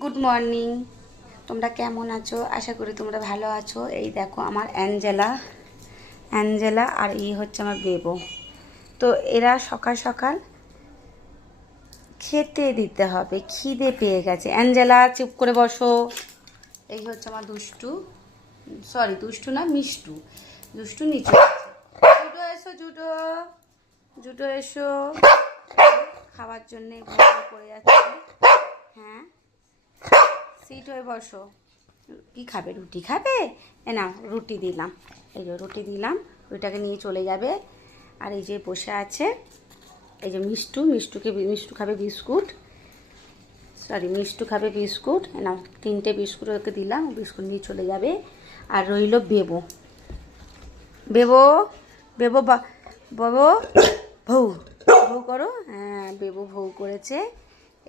Good morning. তোমরা কেমন আছো? আশা করি তোমরা ভালো আছো। এই দেখো আমার অ্যাঞ্জেলা আর এই হচ্ছে আমার বেবো। তো এরা সকাল সকাল খেতে দিতে হবে, খিদে পেয়ে গেছে। অ্যাঞ্জেলা চুপ করে বসো। এই হচ্ছে আমার দুষ্টু, সরি দুষ্টু না মিষ্টু। দুষ্টু নিচে জুটো এসো, জুটো জুটো এসো। খাওয়ার জন্যে করে যাচ্ছে। হ্যাঁ, সিট হয়ে বসো। কি খাবে? রুটি খাবে? না, রুটি দিলাম। এই যে রুটি দিলাম, রুটিটাকে নিয়ে চলে যাবে। আর এই যে বসে আছে এই যে মিষ্টু খাবে বিস্কুট। মিষ্টু খাবে বিস্কুট। না, 3টে বিস্কুট ওকে দিলাম, বিস্কুট নিয়ে চলে যাবে। আর রইল বেবো। বেবো বেবো বাবো ভৌ ভৌ করো। হ্যাঁ, বেবো ভৌ করেছে।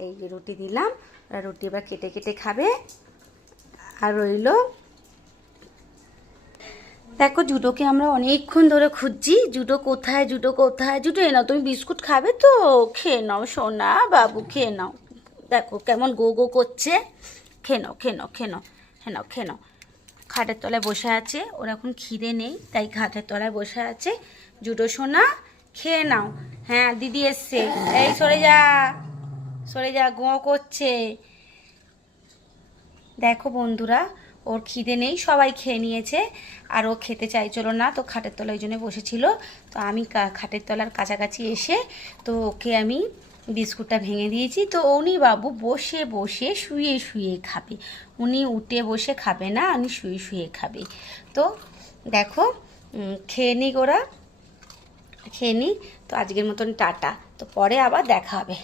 এই যে রুটি দিলাম, আর রুটি এবার কেটে কেটে খাবে। আর রইল দেখো, জুটোকে আমরা অনেকক্ষণ ধরে খুঁজছি। জুটো কোথায়? জুটো এ নাও, তুমি বিস্কুট খাবে তো? খেয়ে নাও সোনা বাবু, খেয়ে নাও। দেখো কেমন গো গো করছে। খেয়ে নাও, খেয়ে নাও, খেয়ে নাও, খেয়ে নাও, খেয়ে নাও। খাটের তলায় বসে আছে, ওর এখন খিদে নেই, তাই খাটের তলায় বসে আছে। জুটো সোনা খেয়ে নাও। হ্যাঁ, দিদি এসছে। এই সরে যা, সরে যা, গো করছে। দেখো বন্ধুরা, ওর খিদে নেই, সবাই খেয়ে নিয়েছে। আর ও খেতে চাইছিল না, তো খাটের তলায় ওই জন্য বসেছিল। তো আমি খাটের তলার কাছাকাছি এসে তো ওকে আমি বিস্কুটটা ভেঙে দিয়েছি। তো উনি বাবু বসে বসে শুয়ে শুয়ে খাবে। উনি উঠে বসে খাবে না, উনি শুয়ে শুয়ে খাবে। তো দেখো, খেয়ে নিক, ওরা খেয়ে নিক। তো আজকের মতন টাটা, তো পরে আবার দেখা হবে।